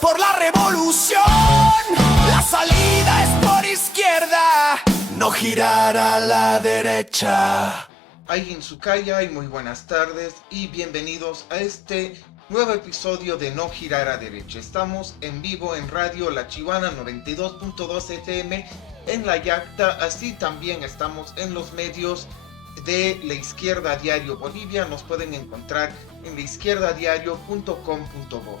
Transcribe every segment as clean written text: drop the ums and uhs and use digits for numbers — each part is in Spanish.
Por la revolución, la salida es por izquierda, no girar a la derecha. Alguien Sukaya y muy buenas tardes y bienvenidos a este nuevo episodio de No Girar a Derecha. Estamos en vivo en Radio La Chihuana 92.2 FM en La Yacta, así también estamos en los medios de La Izquierda Diario Bolivia. Nos pueden encontrar en laizquierdadiario.com.bo.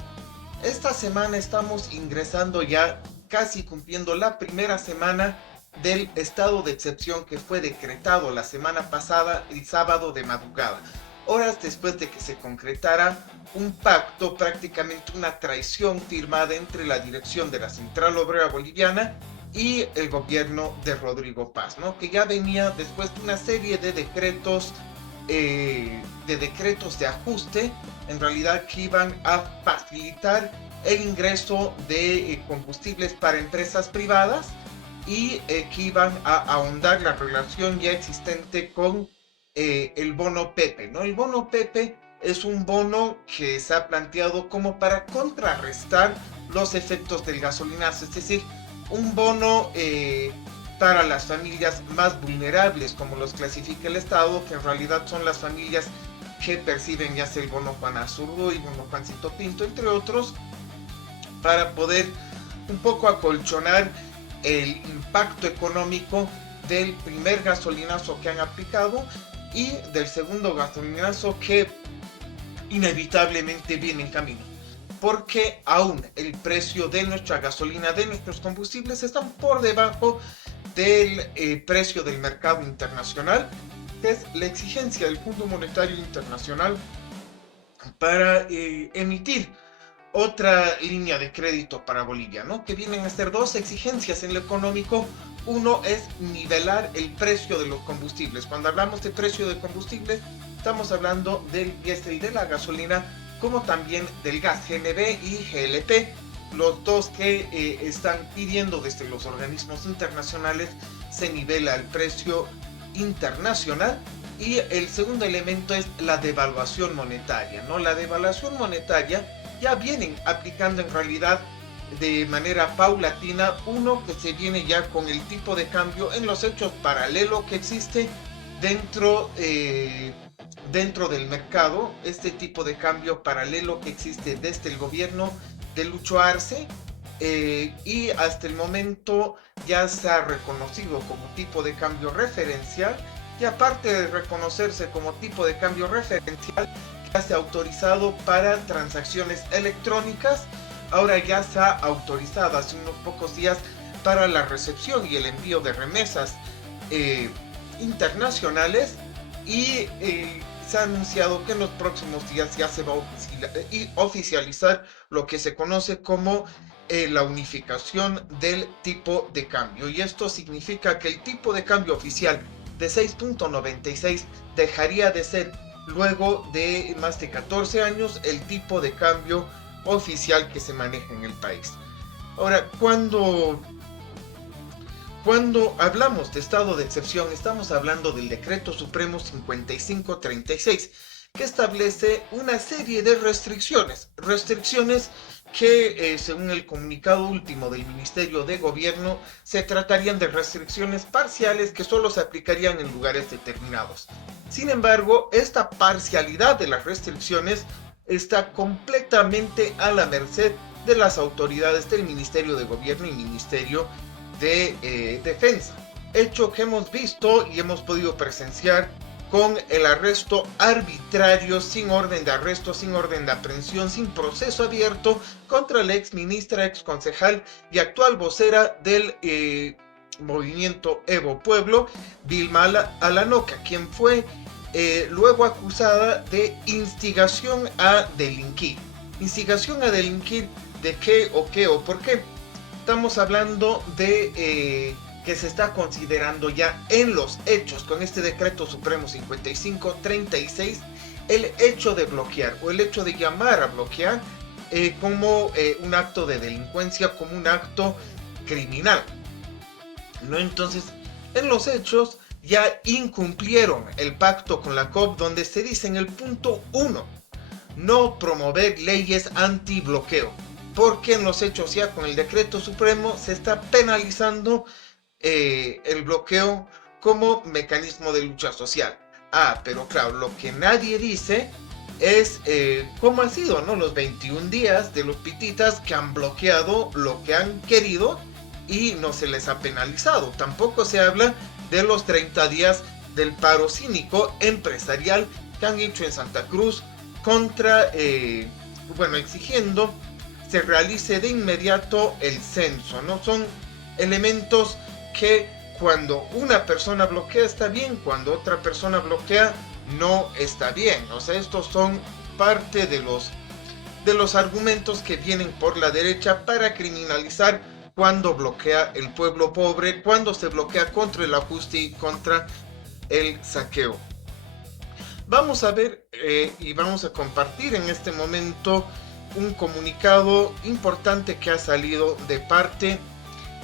Esta semana estamos ingresando ya, casi cumpliendo la primera semana del estado de excepción que fue decretado la semana pasada, el sábado de madrugada, horas después de que se concretara un pacto, prácticamente una traición firmada entre la dirección de la Central Obrera Boliviana y el gobierno de Rodrigo Paz, ¿no? Que ya venía después de una serie de decretos de ajuste, en realidad que iban a facilitar el ingreso de combustibles para empresas privadas y que iban a ahondar la relación ya existente con el bono Pepe, ¿no? El bono Pepe es un bono que se ha planteado como para contrarrestar los efectos del gasolinazo, es decir, un bono para las familias más vulnerables, como los clasifica el Estado, que en realidad son las familias que perciben ya sea el bono Juan Azurdo y bono Juancito Pinto, entre otros, para poder un poco acolchonar el impacto económico del primer gasolinazo que han aplicado y del segundo gasolinazo que inevitablemente viene en camino. Porque aún el precio de nuestra gasolina, de nuestros combustibles, están por debajo del precio del mercado internacional, que es la exigencia del Fondo Monetario Internacional para emitir otra línea de crédito para Bolivia, ¿no? Que vienen a ser dos exigencias en lo económico. Uno es nivelar el precio de los combustibles. Cuando hablamos de precio de combustibles, estamos hablando del diésel y de la gasolina, como también del gas GNB y GLP, los dos que están pidiendo desde los organismos internacionales se nivela el precio internacional. Y el segundo elemento es la devaluación monetaria, ¿no? La devaluación monetaria ya vienen aplicando en realidad de manera paulatina, uno que se viene ya con el tipo de cambio en los hechos paralelo que existe dentro del mercado, este tipo de cambio paralelo que existe desde el gobierno de Lucho Arce, y hasta el momento ya se ha reconocido como tipo de cambio referencial, y aparte de reconocerse como tipo de cambio referencial, ya se ha autorizado para transacciones electrónicas. Ahora ya se ha autorizado hace unos pocos días para la recepción y el envío de remesas internacionales, y se ha anunciado que en los próximos días ya se va a oficializar lo que se conoce como la unificación del tipo de cambio, y esto significa que el tipo de cambio oficial de 6.96 dejaría de ser, luego de más de 14 años, el tipo de cambio oficial que se maneja en el país. Ahora, cuando hablamos de estado de excepción, estamos hablando del Decreto Supremo 5536, que establece una serie de restricciones que, según el comunicado último del Ministerio de Gobierno, se tratarían de restricciones parciales que solo se aplicarían en lugares determinados. Sin embargo, esta parcialidad de las restricciones está completamente a la merced de las autoridades del Ministerio de Gobierno y Ministerio de Defensa, hecho que hemos visto y hemos podido presenciar con el arresto arbitrario, sin orden de arresto, sin orden de aprehensión, sin proceso abierto, contra la ex ministra, ex concejal y actual vocera del movimiento Evo Pueblo, Vilma Alanoca, quien fue luego acusada de instigación a delinquir. ¿Instigación a delinquir de qué o por qué? Estamos hablando de que se está considerando ya en los hechos, con este decreto supremo 5536, el hecho de bloquear o el hecho de llamar a bloquear como un acto de delincuencia, como un acto criminal, ¿no? Entonces, en los hechos ya incumplieron el pacto con la COP, donde se dice en el punto 1, no promover leyes anti-bloqueo, porque en los hechos ya con el decreto supremo se está penalizando el bloqueo como mecanismo de lucha social. Pero claro, lo que nadie dice es cómo han sido, ¿no?, los 21 días de los pititas que han bloqueado lo que han querido y no se les ha penalizado. Tampoco se habla de los 30 días del paro cínico empresarial que han hecho en Santa Cruz contra, exigiendo se realice de inmediato el censo, ¿no? Son elementos que cuando una persona bloquea está bien, cuando otra persona bloquea no está bien. O sea, estos son parte de los argumentos que vienen por la derecha para criminalizar cuando bloquea el pueblo pobre, cuando se bloquea contra el ajuste y contra el saqueo. Vamos a ver y vamos a compartir en este momento un comunicado importante que ha salido de parte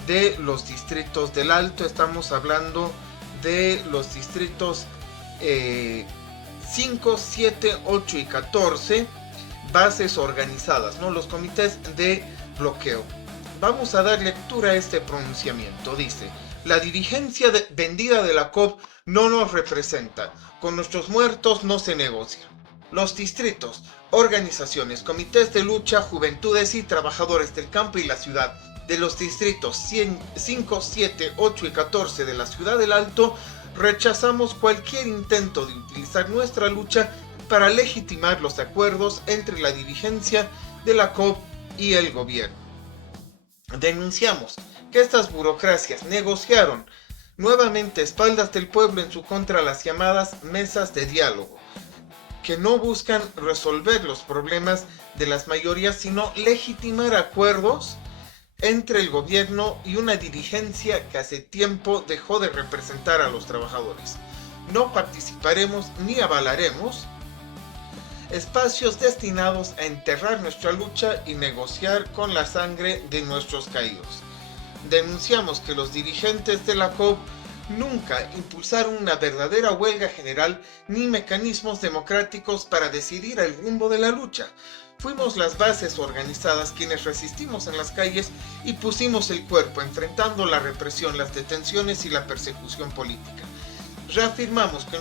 de los distritos del Alto. Estamos hablando de los distritos 5, 7, 8 y 14, bases organizadas, ¿no?, los comités de bloqueo. Vamos a dar lectura a este pronunciamiento. Dice: la dirigencia vendida de la COP no nos representa. Con nuestros muertos no se negocia. Los distritos, organizaciones, comités de lucha, juventudes y trabajadores del campo y la ciudad de los distritos 5, 7, 8 y 14 de la Ciudad del Alto rechazamos cualquier intento de utilizar nuestra lucha para legitimar los acuerdos entre la dirigencia de la COP y el gobierno. Denunciamos que estas burocracias negociaron nuevamente a espaldas del pueblo en su contra las llamadas mesas de diálogo, que no buscan resolver los problemas de las mayorías, sino legitimar acuerdos entre el gobierno y una dirigencia que hace tiempo dejó de representar a los trabajadores. No participaremos ni avalaremos espacios destinados a enterrar nuestra lucha y negociar con la sangre de nuestros caídos. Denunciamos que los dirigentes de la COP nunca impulsaron una verdadera huelga general ni mecanismos democráticos para decidir el rumbo de la lucha. Fuimos las bases organizadas quienes resistimos en las calles y pusimos el cuerpo enfrentando la represión, las detenciones y la persecución política. Reafirmamos que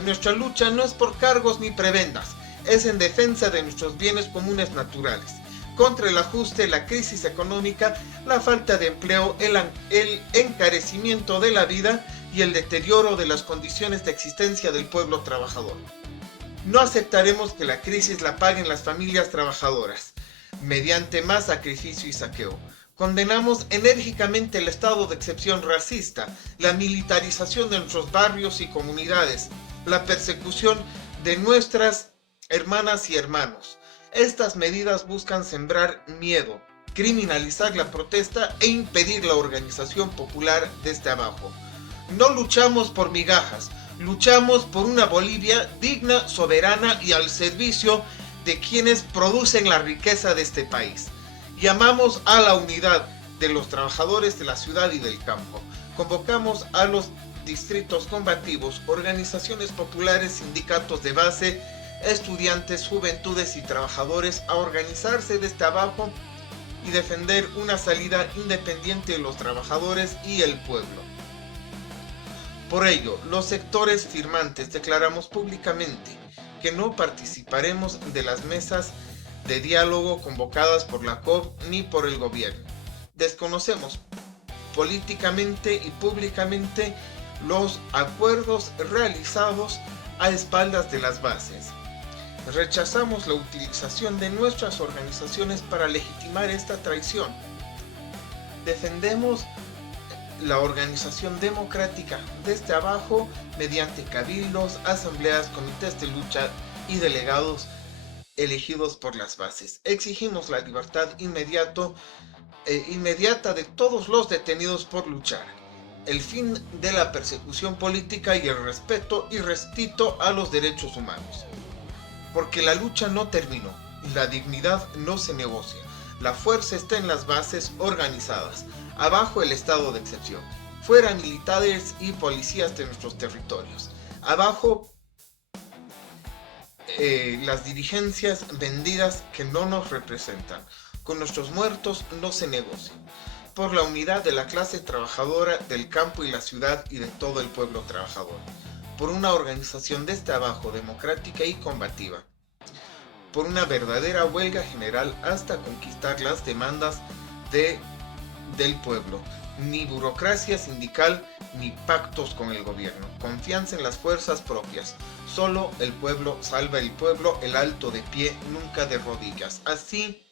nuestra lucha no es por cargos ni prebendas, es en defensa de nuestros bienes comunes naturales, contra el ajuste, la crisis económica, la falta de empleo, el encarecimiento de la vida y el deterioro de las condiciones de existencia del pueblo trabajador. No aceptaremos que la crisis la paguen las familias trabajadoras, mediante más sacrificio y saqueo. Condenamos enérgicamente el estado de excepción racista, la militarización de nuestros barrios y comunidades, la persecución de nuestras hermanas y hermanos. Estas medidas buscan sembrar miedo, criminalizar la protesta e impedir la organización popular desde abajo. No luchamos por migajas, luchamos por una Bolivia digna, soberana y al servicio de quienes producen la riqueza de este país. Llamamos a la unidad de los trabajadores de la ciudad y del campo. Convocamos a los distritos combativos, organizaciones populares, sindicatos de base, estudiantes, juventudes y trabajadores a organizarse desde abajo y defender una salida independiente de los trabajadores y el pueblo. Por ello, los sectores firmantes declaramos públicamente que no participaremos de las mesas de diálogo convocadas por la COP ni por el gobierno. Desconocemos políticamente y públicamente los acuerdos realizados a espaldas de las bases. Rechazamos la utilización de nuestras organizaciones para legitimar esta traición. Defendemos la organización democrática desde abajo mediante cabildos, asambleas, comités de lucha y delegados elegidos por las bases. Exigimos la libertad inmediata de todos los detenidos por luchar, el fin de la persecución política y el respeto irrestricto a los derechos humanos. Porque la lucha no terminó y la dignidad no se negocia. La fuerza está en las bases organizadas. Abajo el estado de excepción. Fuera militares y policías de nuestros territorios. Abajo las dirigencias vendidas que no nos representan. Con nuestros muertos no se negocia. Por la unidad de la clase trabajadora del campo y la ciudad y de todo el pueblo trabajador. Por una organización desde abajo, democrática y combativa. Por una verdadera huelga general hasta conquistar las demandas del pueblo. Ni burocracia sindical ni pactos con el gobierno. Confianza en las fuerzas propias. Solo el pueblo salva el pueblo, el alto de pie, nunca de rodillas. Así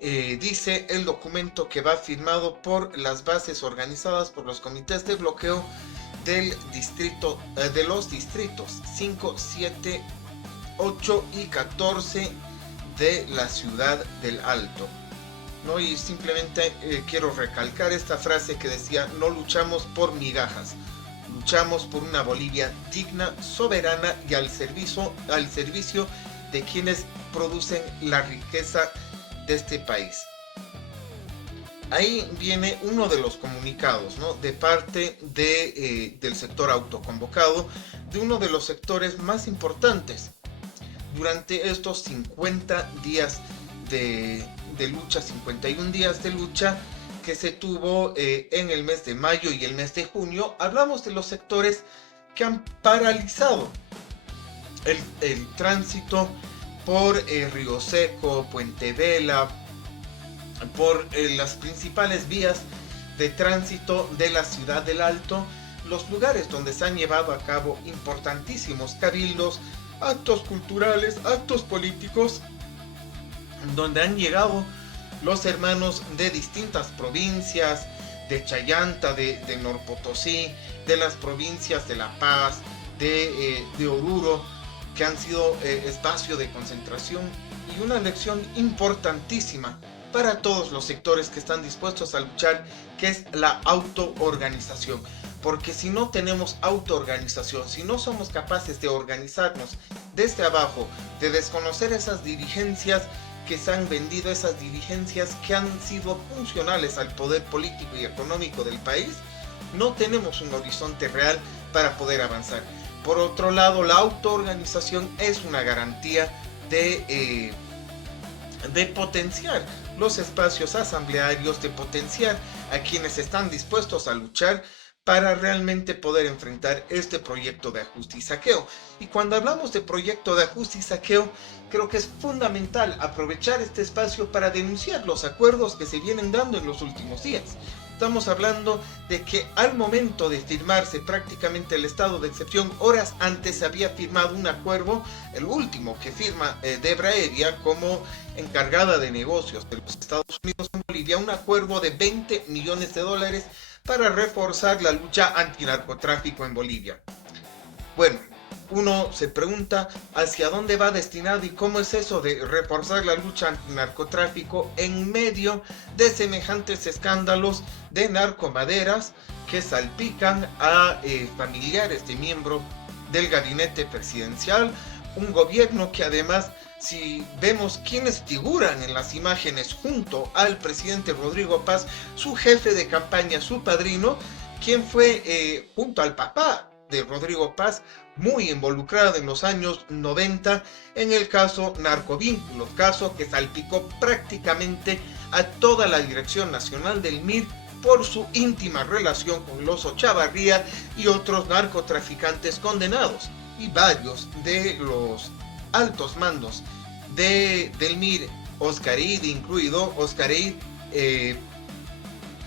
dice el documento que va firmado por las bases organizadas por los comités de bloqueo del distrito, de los distritos 5, 7, 8 y 14 de la ciudad del Alto. ¿No? Y simplemente quiero recalcar esta frase que decía: no luchamos por migajas, luchamos por una Bolivia digna, soberana y al servicio de quienes producen la riqueza de este país. Ahí viene uno de los comunicados, ¿no? De parte del sector autoconvocado, de uno de los sectores más importantes durante estos 50 días de lucha, 51 días de lucha que se tuvo en el mes de mayo y el mes de junio. Hablamos de los sectores que han paralizado el tránsito por Río Seco, Puente Vela, por las principales vías de tránsito de la ciudad del Alto, los lugares donde se han llevado a cabo importantísimos cabildos, actos culturales, actos políticos, donde han llegado los hermanos de distintas provincias, de Chayanta, de Norpotosí, de las provincias de La Paz, de Oruro, que han sido espacio de concentración y una lección importantísima para todos los sectores que están dispuestos a luchar, que es la autoorganización. Porque si no tenemos autoorganización, si no somos capaces de organizarnos desde abajo, de desconocer esas dirigencias que se han vendido, esas dirigencias que han sido funcionales al poder político y económico del país, no tenemos un horizonte real para poder avanzar. Por otro lado, la autoorganización es una garantía de potenciar los espacios asamblearios, de potenciar a quienes están dispuestos a luchar para realmente poder enfrentar este proyecto de ajuste y saqueo. Y cuando hablamos de proyecto de ajuste y saqueo, creo que es fundamental aprovechar este espacio para denunciar los acuerdos que se vienen dando en los últimos días. Estamos hablando de que al momento de firmarse prácticamente el estado de excepción, horas antes se había firmado un acuerdo, el último que firma Debra Heredia como encargada de negocios de los Estados Unidos en Bolivia, un acuerdo de $20 millones para reforzar la lucha antinarcotráfico en Bolivia. Bueno, uno se pregunta hacia dónde va destinado y cómo es eso de reforzar la lucha antinarcotráfico en medio de semejantes escándalos de narcomaderas que salpican a familiares de miembros del gabinete presidencial, un gobierno que además, si vemos quiénes figuran en las imágenes junto al presidente Rodrigo Paz, su jefe de campaña, su padrino, quien fue junto al papá de Rodrigo Paz, muy involucrado en los años 90 en el caso Narcovínculos, caso que salpicó prácticamente a toda la dirección nacional del MIR por su íntima relación con Loso Chavarría y otros narcotraficantes condenados. Y varios de los altos mandos del MIR, Oscar Eid incluido, Oscar Eid,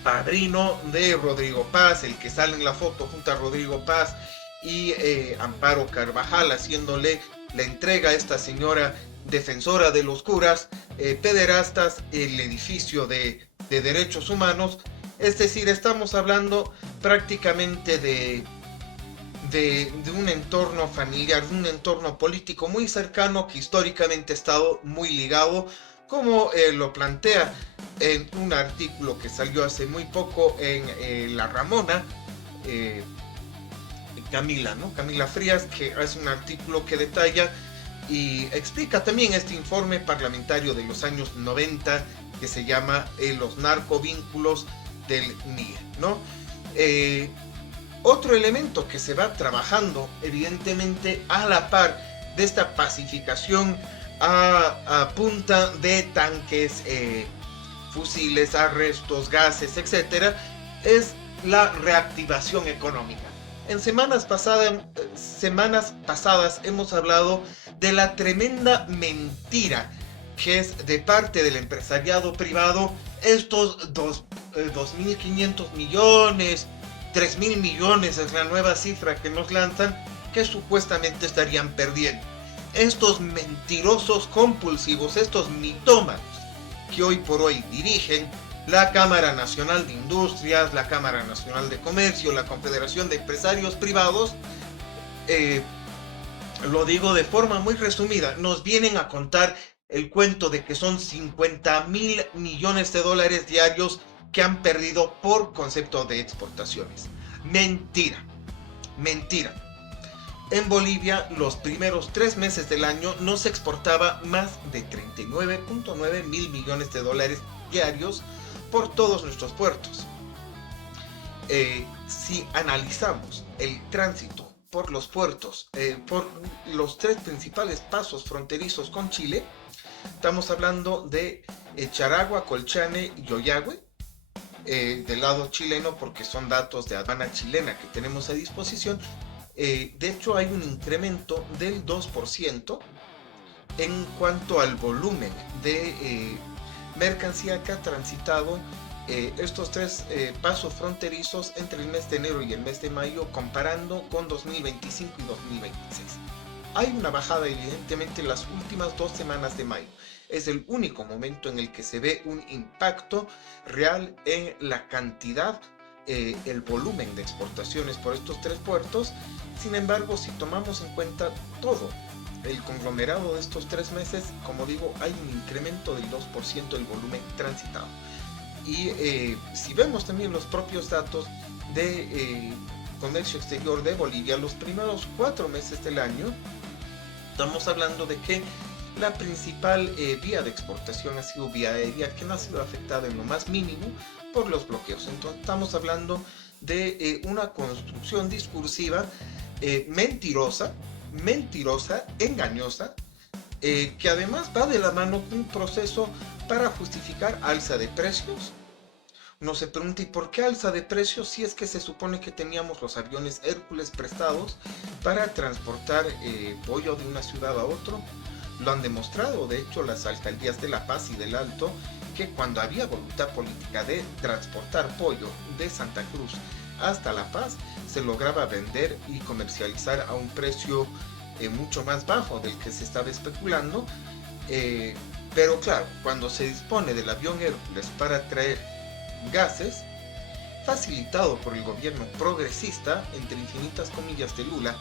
padrino de Rodrigo Paz, el que sale en la foto junto a Rodrigo Paz, y Amparo Carvajal haciéndole la entrega a esta señora defensora de los curas, pederastas, el edificio de derechos humanos, Es decir, estamos hablando prácticamente de un entorno familiar, de un entorno político muy cercano que históricamente ha estado muy ligado, como lo plantea en un artículo que salió hace muy poco en La Ramona, Camila, ¿no? Camila Frías, que hace un artículo que detalla y explica también este informe parlamentario de los años 90 que se llama Los narcovínculos del NIE, ¿no? Otro elemento que se va trabajando evidentemente a la par de esta pacificación a punta de tanques, fusiles, arrestos, gases, etcétera, es la reactivación económica. En semanas pasadas hemos hablado de la tremenda mentira que es de parte del empresariado privado estos 2.500 millones, 3.000 millones es la nueva cifra que nos lanzan, que supuestamente estarían perdiendo. Estos mentirosos compulsivos, estos mitómanos que hoy por hoy dirigen la Cámara Nacional de Industrias, la Cámara Nacional de Comercio, la Confederación de Empresarios Privados, lo digo de forma muy resumida, nos vienen a contar el cuento de que son 50.000 millones de dólares diarios que han perdido por concepto de exportaciones. Mentira, mentira. En Bolivia, los primeros 3 meses del año no se exportaba más de 39.9 mil millones de dólares diarios por todos nuestros puertos. Si analizamos el tránsito por los puertos, por los 3 principales pasos fronterizos con Chile, estamos hablando de Charagua, Colchane y Ollagüe, del lado chileno, porque son datos de aduana chilena que tenemos a disposición. De hecho, hay un incremento del 2% en cuanto al volumen de mercancía que ha transitado estos 3 pasos fronterizos entre el mes de enero y el mes de mayo, comparando con 2025 y 2026. Hay una bajada evidentemente en las últimas 2 semanas de mayo. Es el único momento en el que se ve un impacto real en la cantidad, el volumen de exportaciones por estos 3 puertos. Sin embargo, si tomamos en cuenta todo el conglomerado de estos 3 meses, como digo, hay un incremento del 2% del volumen transitado. Y si vemos también los propios datos de comercio exterior de Bolivia, los primeros 4 meses del año, estamos hablando de que la principal vía de exportación ha sido vía aérea, que no ha sido afectada en lo más mínimo por los bloqueos. Entonces estamos hablando de una construcción discursiva mentirosa, engañosa, que además va de la mano con un proceso para justificar alza de precios. No se pregunta, ¿y por qué alza de precios si es que se supone que teníamos los aviones Hércules prestados para transportar pollo de una ciudad a otro? Lo han demostrado, de hecho, las alcaldías de La Paz y del Alto, que cuando había voluntad política de transportar pollo de Santa Cruz hasta La Paz, se lograba vender y comercializar a un precio mucho más bajo del que se estaba especulando. Pero claro, cuando se dispone del avión Hércules para traer gases, facilitado por el gobierno progresista, entre infinitas comillas de Lula,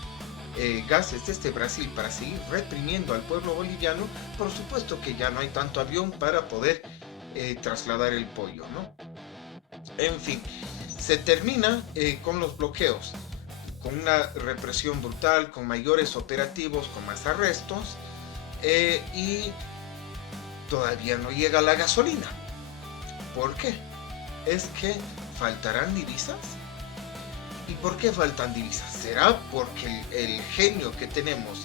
gases desde Brasil para seguir reprimiendo al pueblo boliviano, por supuesto que ya no hay tanto avión para poder trasladar el pollo, ¿no? En fin, se termina con los bloqueos, con una represión brutal, con mayores operativos, con más arrestos, y todavía no llega la gasolina. ¿Por qué? ¿Es que faltarán divisas? ¿Y por qué faltan divisas? ¿Será porque el genio que tenemos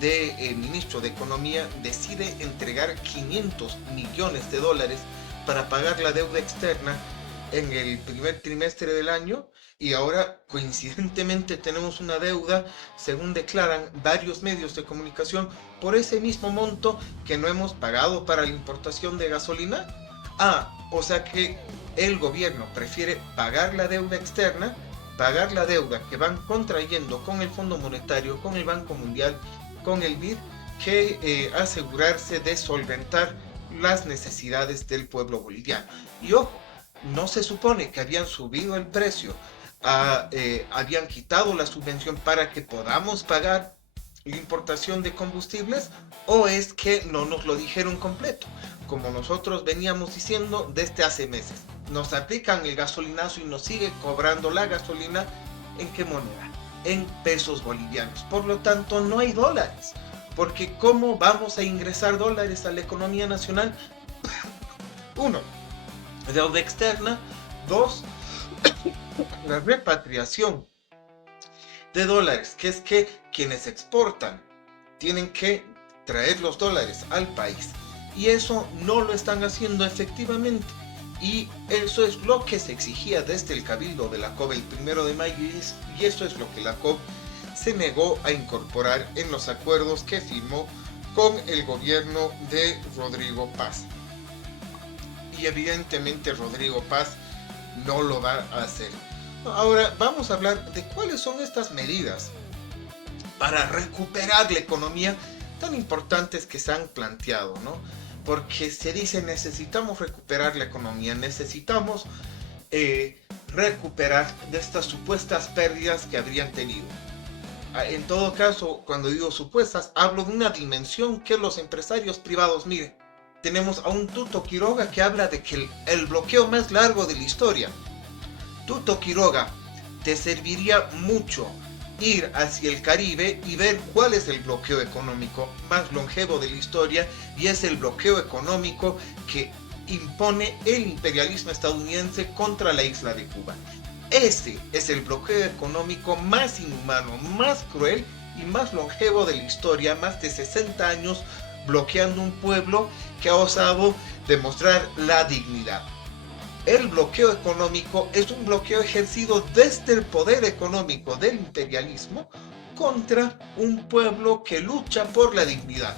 de ministro de Economía decide entregar 500 millones de dólares para pagar la deuda externa en el primer trimestre del año? Y ahora, coincidentemente, tenemos una deuda, según declaran varios medios de comunicación, por ese mismo monto que no hemos pagado para la importación de gasolina. O sea que el gobierno prefiere pagar la deuda externa, pagar la deuda que van contrayendo con el Fondo Monetario, con el Banco Mundial, con el BID, que asegurarse de solventar las necesidades del pueblo boliviano. Y ojo, no se supone que habían subido el precio, habían quitado la subvención para que podamos pagar la importación de combustibles, o es que no nos lo dijeron completo, como nosotros veníamos diciendo desde hace meses. Nos aplican el gasolinazo y nos sigue cobrando la gasolina. ¿En qué moneda? En pesos bolivianos. Por lo tanto, no hay dólares, porque ¿cómo vamos a ingresar dólares a la economía nacional? Uno, deuda externa. Dos, la repatriación de dólares, que es que quienes exportan tienen que traer los dólares al país, y eso no lo están haciendo efectivamente, y eso es lo que se exigía desde el Cabildo de la COP el 1 de mayo, y eso es lo que la COP se negó a incorporar en los acuerdos que firmó con el gobierno de Rodrigo Paz. Y evidentemente Rodrigo Paz no lo va a hacer. Ahora vamos a hablar de cuáles son estas medidas para recuperar la economía tan importantes que se han planteado, ¿no? Porque se dice necesitamos recuperar la economía, necesitamos recuperar de estas supuestas pérdidas que habrían tenido. En todo caso, cuando digo supuestas, hablo de una dimensión que los empresarios privados, miren, tenemos a un Tuto Quiroga que habla de que el bloqueo más largo de la historia. Tuto Quiroga, te serviría mucho ir hacia el Caribe y ver cuál es el bloqueo económico más longevo de la historia, y es el bloqueo económico que impone el imperialismo estadounidense contra la isla de Cuba. Ese es el bloqueo económico más inhumano, más cruel y más longevo de la historia, más de 60 años bloqueando un pueblo que ha osado demostrar la dignidad. El bloqueo económico es un bloqueo ejercido desde el poder económico del imperialismo contra un pueblo que lucha por la dignidad.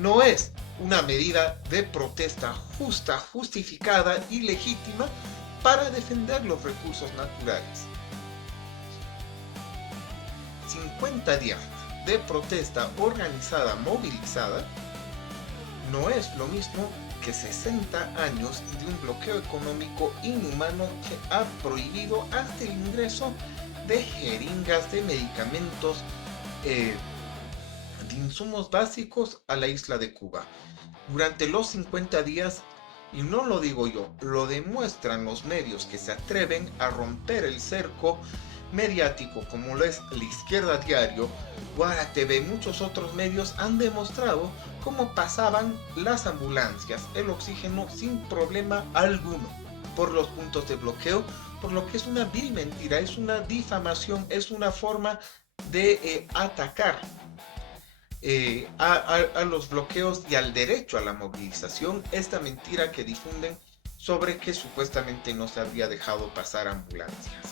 No es una medida de protesta justa, justificada y legítima para defender los recursos naturales. 50 días de protesta organizada, movilizada, no es lo mismo que 60 años de un bloqueo económico inhumano que ha prohibido hasta el ingreso de jeringas, de medicamentos, de insumos básicos a la isla de Cuba. Durante los 50 días, y no lo digo yo, lo demuestran los medios que se atreven a romper el cerco mediático, como lo es La Izquierda Diario, Guara TV, muchos otros medios han demostrado cómo pasaban las ambulancias, el oxígeno sin problema alguno por los puntos de bloqueo, por lo que es una vil mentira, es una difamación, es una forma de atacar a los bloqueos y al derecho a la movilización, esta mentira que difunden sobre que supuestamente no se había dejado pasar ambulancias.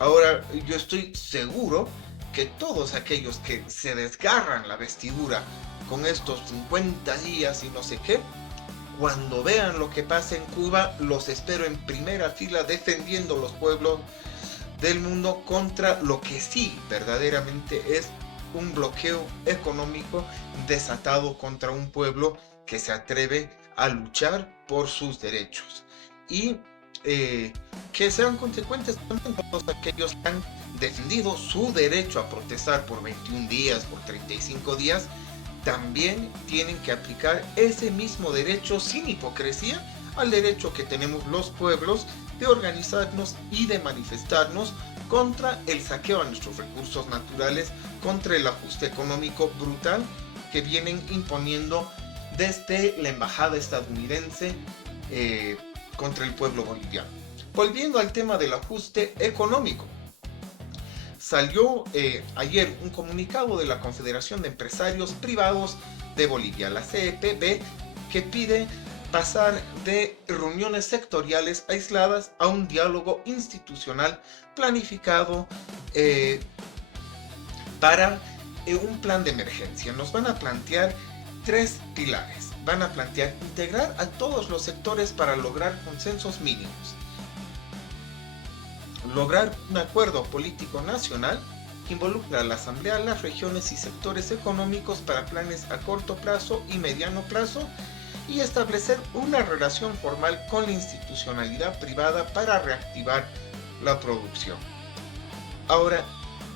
Ahora, yo estoy seguro que todos aquellos que se desgarran la vestidura con estos 50 días y no sé qué, cuando vean lo que pasa en Cuba, los espero en primera fila defendiendo los pueblos del mundo contra lo que sí verdaderamente es un bloqueo económico desatado contra un pueblo que se atreve a luchar por sus derechos. Y que sean consecuentes también todos aquellos que han defendido su derecho a protestar por 21 días, por 35 días, también tienen que aplicar ese mismo derecho sin hipocresía al derecho que tenemos los pueblos de organizarnos y de manifestarnos contra el saqueo a nuestros recursos naturales, contra el ajuste económico brutal que vienen imponiendo desde la embajada estadounidense contra el pueblo boliviano. Volviendo al tema del ajuste económico, salió ayer un comunicado de la Confederación de Empresarios Privados de Bolivia, la CEPB, que pide pasar de reuniones sectoriales aisladas a un diálogo institucional planificado para un plan de emergencia. Nos van a plantear 3 pilares. Van a plantear integrar a todos los sectores para lograr consensos mínimos, lograr un acuerdo político nacional que involucra a la Asamblea, las regiones y sectores económicos para planes a corto plazo y mediano plazo, y establecer una relación formal con la institucionalidad privada para reactivar la producción. Ahora,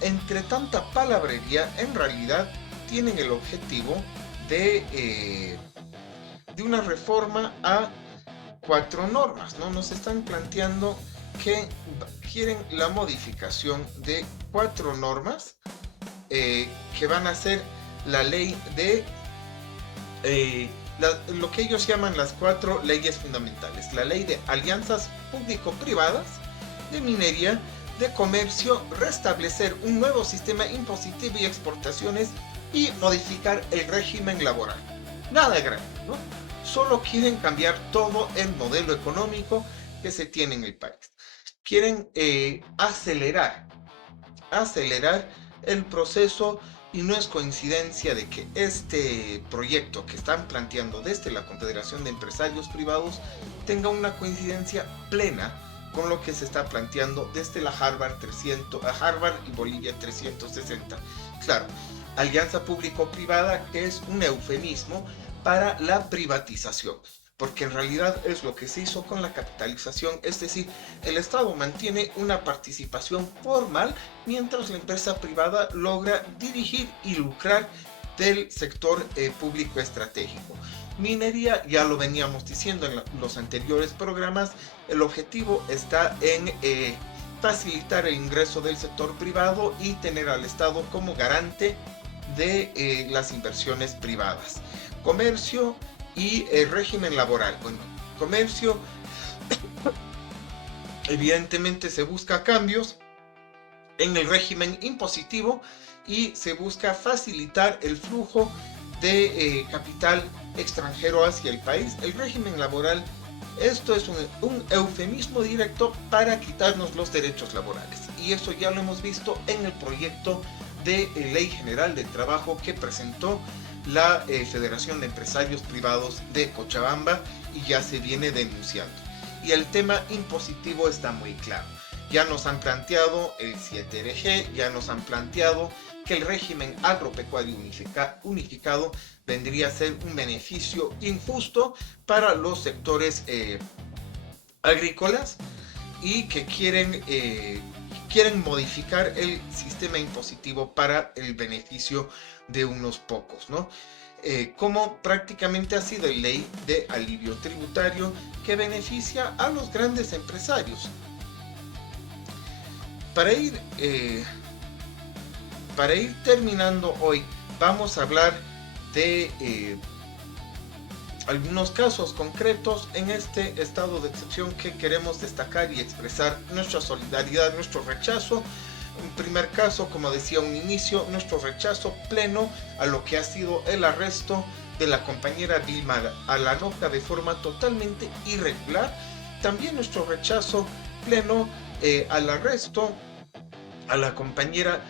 entre tanta palabrería, en realidad tienen el objetivo de una reforma a 4 normas, ¿no? Nos están planteando que quieren la modificación de 4 normas que van a ser la ley de lo que ellos llaman las 4 leyes fundamentales: la ley de alianzas público-privadas, de minería, de comercio, restablecer un nuevo sistema impositivo y exportaciones y modificar el régimen laboral. Nada grave, ¿no? Solo quieren cambiar todo el modelo económico que se tiene en el país. Quieren acelerar el proceso, y no es coincidencia de que este proyecto que están planteando desde la Confederación de Empresarios Privados tenga una coincidencia plena con lo que se está planteando desde la Harvard y Bolivia 360. Claro, alianza público-privada, que es un eufemismo para la privatización, porque en realidad es lo que se hizo con la capitalización, es decir, el Estado mantiene una participación formal mientras la empresa privada logra dirigir y lucrar del sector público estratégico. Minería, ya lo veníamos diciendo en los anteriores programas, el objetivo está en facilitar el ingreso del sector privado y tener al Estado como garante de las inversiones privadas. Comercio y el régimen laboral. Bueno, comercio, evidentemente se busca cambios en el régimen impositivo y se busca facilitar el flujo de capital extranjero hacia el país. El régimen laboral, esto es un eufemismo directo para quitarnos los derechos laborales, y eso ya lo hemos visto en el proyecto de Ley General del Trabajo que presentó la Federación de Empresarios Privados de Cochabamba, y ya se viene denunciando. Y el tema impositivo está muy claro. Ya nos han planteado el 7RG, ya nos han planteado que el régimen agropecuario unificado vendría a ser un beneficio injusto para los sectores agrícolas, y que quieren modificar el sistema impositivo para el beneficio de unos pocos, ¿no? Como prácticamente ha sido la ley de alivio tributario que beneficia a los grandes empresarios. Para ir terminando hoy, vamos a hablar de algunos casos concretos en este estado de excepción que queremos destacar y expresar nuestra solidaridad, nuestro rechazo. En primer caso, como decía a un inicio, nuestro rechazo pleno a lo que ha sido el arresto de la compañera Vilma Alanoca de forma totalmente irregular. También nuestro rechazo pleno al arresto a la compañera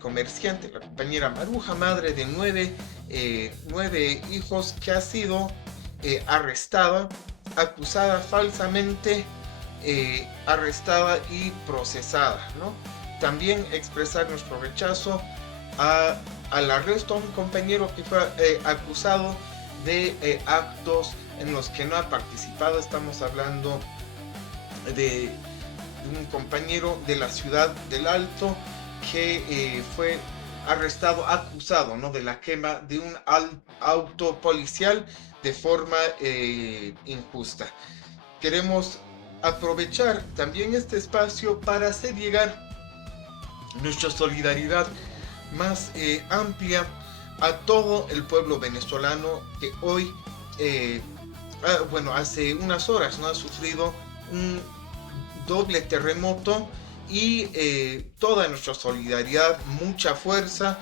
comerciante, la compañera Maruja, madre de 9 hijos, que ha sido arrestada, acusada falsamente, arrestada y procesada, ¿no? También expresar nuestro rechazo al arresto a un compañero que fue acusado de actos en los que no ha participado. Estamos hablando de un compañero de la ciudad del Alto que fue arrestado, acusado, ¿no?, de la quema de un auto policial de forma injusta. Queremos aprovechar también este espacio para hacer llegar nuestra solidaridad más amplia a todo el pueblo venezolano que hoy, hace unas horas, ¿no?, ha sufrido un doble terremoto, y toda nuestra solidaridad, mucha fuerza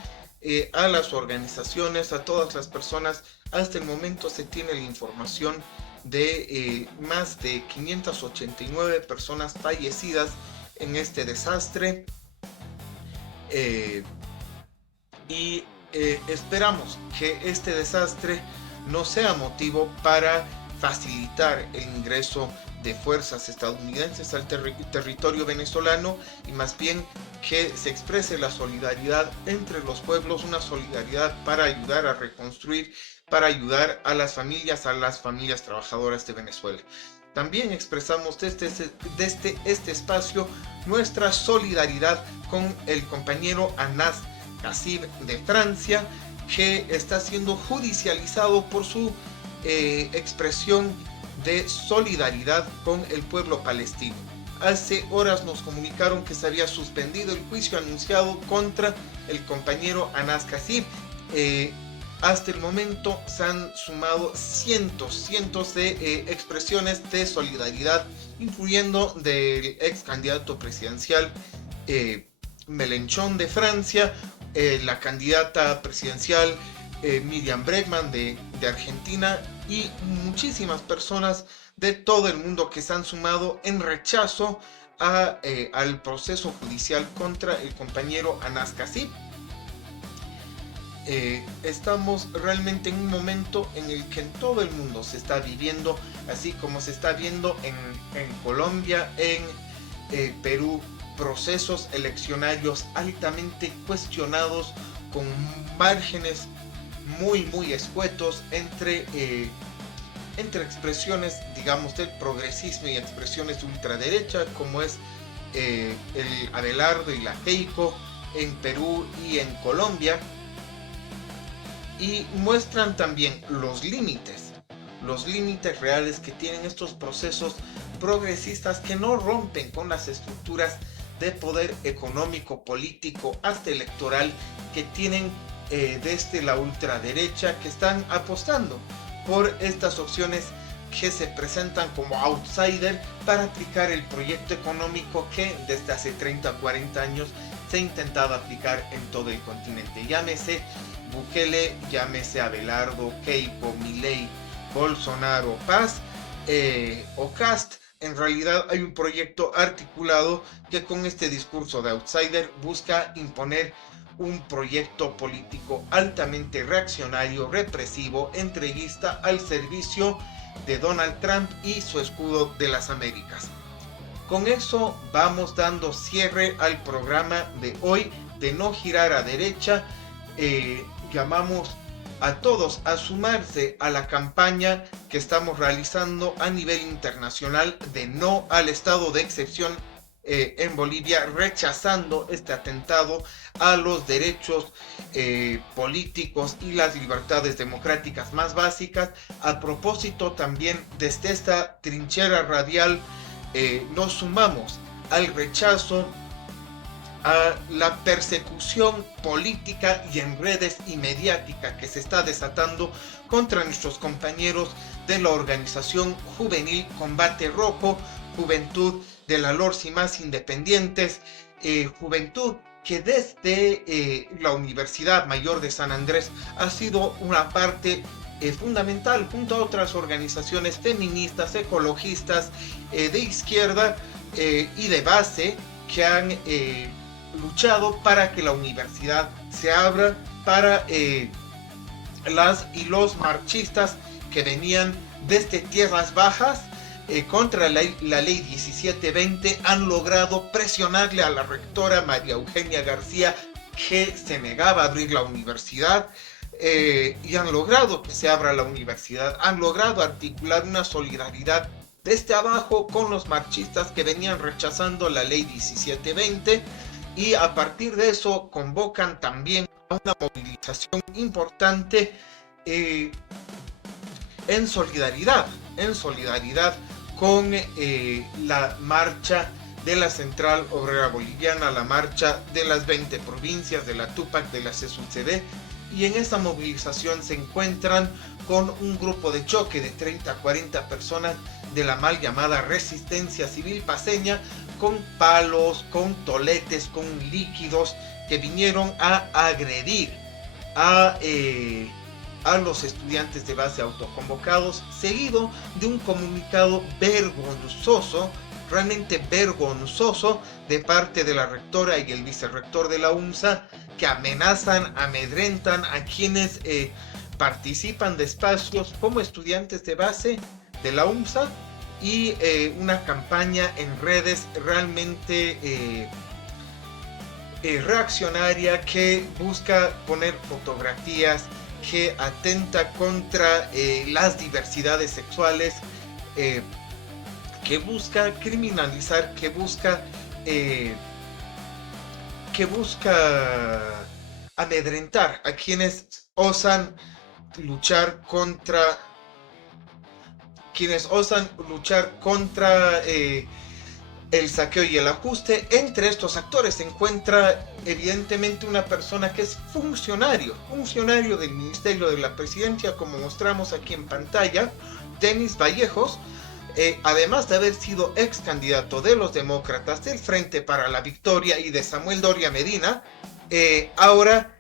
a las organizaciones, a todas las personas. Hasta el momento se tiene la información de más de 589 personas fallecidas en este desastre, y esperamos que este desastre no sea motivo para facilitar el ingreso de fuerzas estadounidenses al territorio venezolano, y más bien que se exprese la solidaridad entre los pueblos, una solidaridad para ayudar a reconstruir, para ayudar a las familias trabajadoras de Venezuela. También expresamos desde este espacio nuestra solidaridad con el compañero Anas Kassib de Francia, que está siendo judicializado por su expresión de solidaridad con el pueblo palestino. Hace horas nos comunicaron que se había suspendido el juicio anunciado contra el compañero Anas Kassib. Hasta el momento se han sumado cientos de expresiones de solidaridad, incluyendo del ex candidato presidencial Mélenchon de Francia, la candidata presidencial Miriam Bregman de Argentina, y muchísimas personas de todo el mundo que se han sumado en rechazo al proceso judicial contra el compañero Anas Kassib. Estamos realmente en un momento en el que en todo el mundo se está viviendo, así como se está viendo en Colombia, en Perú, procesos eleccionarios altamente cuestionados, con márgenes muy escuetos entre expresiones, digamos, del progresismo y expresiones de ultraderecha, como es el Abelardo y la Keiko en Perú y en Colombia. Y muestran también los límites reales que tienen estos procesos progresistas, que no rompen con las estructuras de poder económico, político, hasta electoral que tienen desde la ultraderecha, que están apostando por estas opciones que se presentan como outsider para aplicar el proyecto económico que desde hace 30 o 40 años se ha intentado aplicar en todo el continente. Llámese Bukele, llámese Abelardo, Keiko, Milei, Bolsonaro, Paz o Cast. En realidad hay un proyecto articulado que con este discurso de outsider busca imponer un proyecto político altamente reaccionario, represivo, entreguista, al servicio de Donald Trump y su escudo de las Américas. Con eso vamos dando cierre al programa de hoy de No Girar a Derecha. Llamamos a todos a sumarse a la campaña que estamos realizando a nivel internacional de no al estado de excepción en Bolivia, rechazando este atentado a los derechos políticos y las libertades democráticas más básicas. A propósito, también desde esta trinchera radial nos sumamos al rechazo a la persecución política y en redes y mediática que se está desatando contra nuestros compañeros de la organización juvenil Combate Rojo, Juventud de la LORS y Más Independientes, juventud que desde la Universidad Mayor de San Andrés ha sido una parte fundamental, junto a otras organizaciones feministas, ecologistas, de izquierda y de base, que han luchado para que la universidad se abra para las y los marchistas que venían desde tierras bajas contra la ley 1720. Han logrado presionarle a la rectora María Eugenia García, que se negaba a abrir la universidad, y han logrado que se abra la universidad. Han logrado articular una solidaridad desde abajo con los marchistas que venían rechazando la ley 1720, y a partir de eso convocan también a una movilización importante en solidaridad con la marcha de la Central Obrera Boliviana, la marcha de las 20 provincias, de la Tupac, de la CSUCD. Y en esta movilización se encuentran con un grupo de choque de 30 a 40 personas de la mal llamada Resistencia Civil Paceña, con palos, con toletes, con líquidos, que vinieron a agredir a los estudiantes de base autoconvocados, seguido de un comunicado vergonzoso, realmente vergonzoso, de parte de la rectora y el vicerrector de la UNSA, que amenazan, amedrentan a quienes participan de espacios como estudiantes de base de la UNSA, y una campaña en redes realmente reaccionaria que busca poner fotografías que atenta contra las diversidades sexuales, que busca criminalizar, que busca amedrentar a quienes osan luchar contra el saqueo y el ajuste. Entre estos actores se encuentra evidentemente una persona que es funcionario del Ministerio de la Presidencia, como mostramos aquí en pantalla, Denis Vallejos, además de haber sido ex candidato de los demócratas del Frente para la Victoria y de Samuel Doria Medina, ahora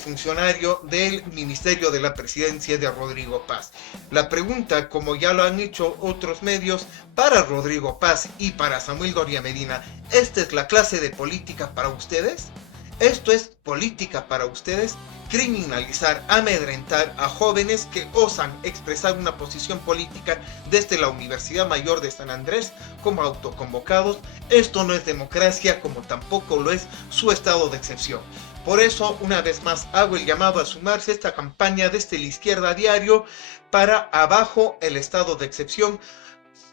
funcionario del Ministerio de la Presidencia de Rodrigo Paz. La pregunta, como ya lo han hecho otros medios, para Rodrigo Paz y para Samuel Doria Medina, ¿esta es la clase de política para ustedes? ¿Esto es política para ustedes? Criminalizar, amedrentar a jóvenes que osan expresar una posición política desde la Universidad Mayor de San Andrés como autoconvocados. Esto no es democracia, como tampoco lo es su estado de excepción. Por eso, una vez más, hago el llamado a sumarse a esta campaña desde la izquierda diario para abajo el estado de excepción,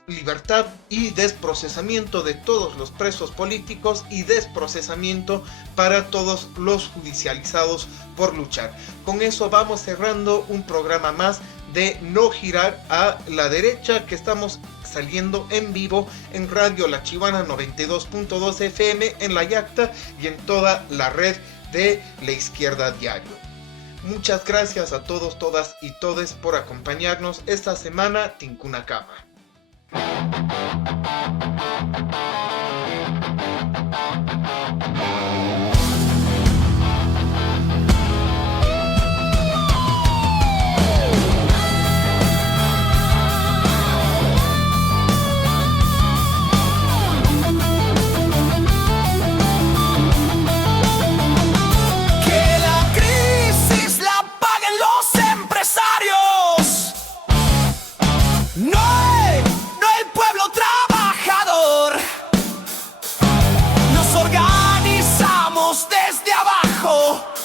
libertad y desprocesamiento de todos los presos políticos y desprocesamiento para todos los judicializados por luchar. Con eso vamos cerrando un programa más de No Girar a la Derecha, que estamos saliendo en vivo en Radio La Chivana 92.2 FM en La Yacta y en toda la red de La Izquierda Diario. Muchas gracias a todos, todas y todes por acompañarnos esta semana. Tincuna Cama.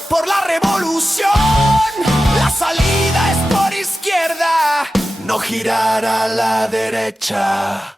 Por la revolución, la salida es por izquierda, no girar a la derecha.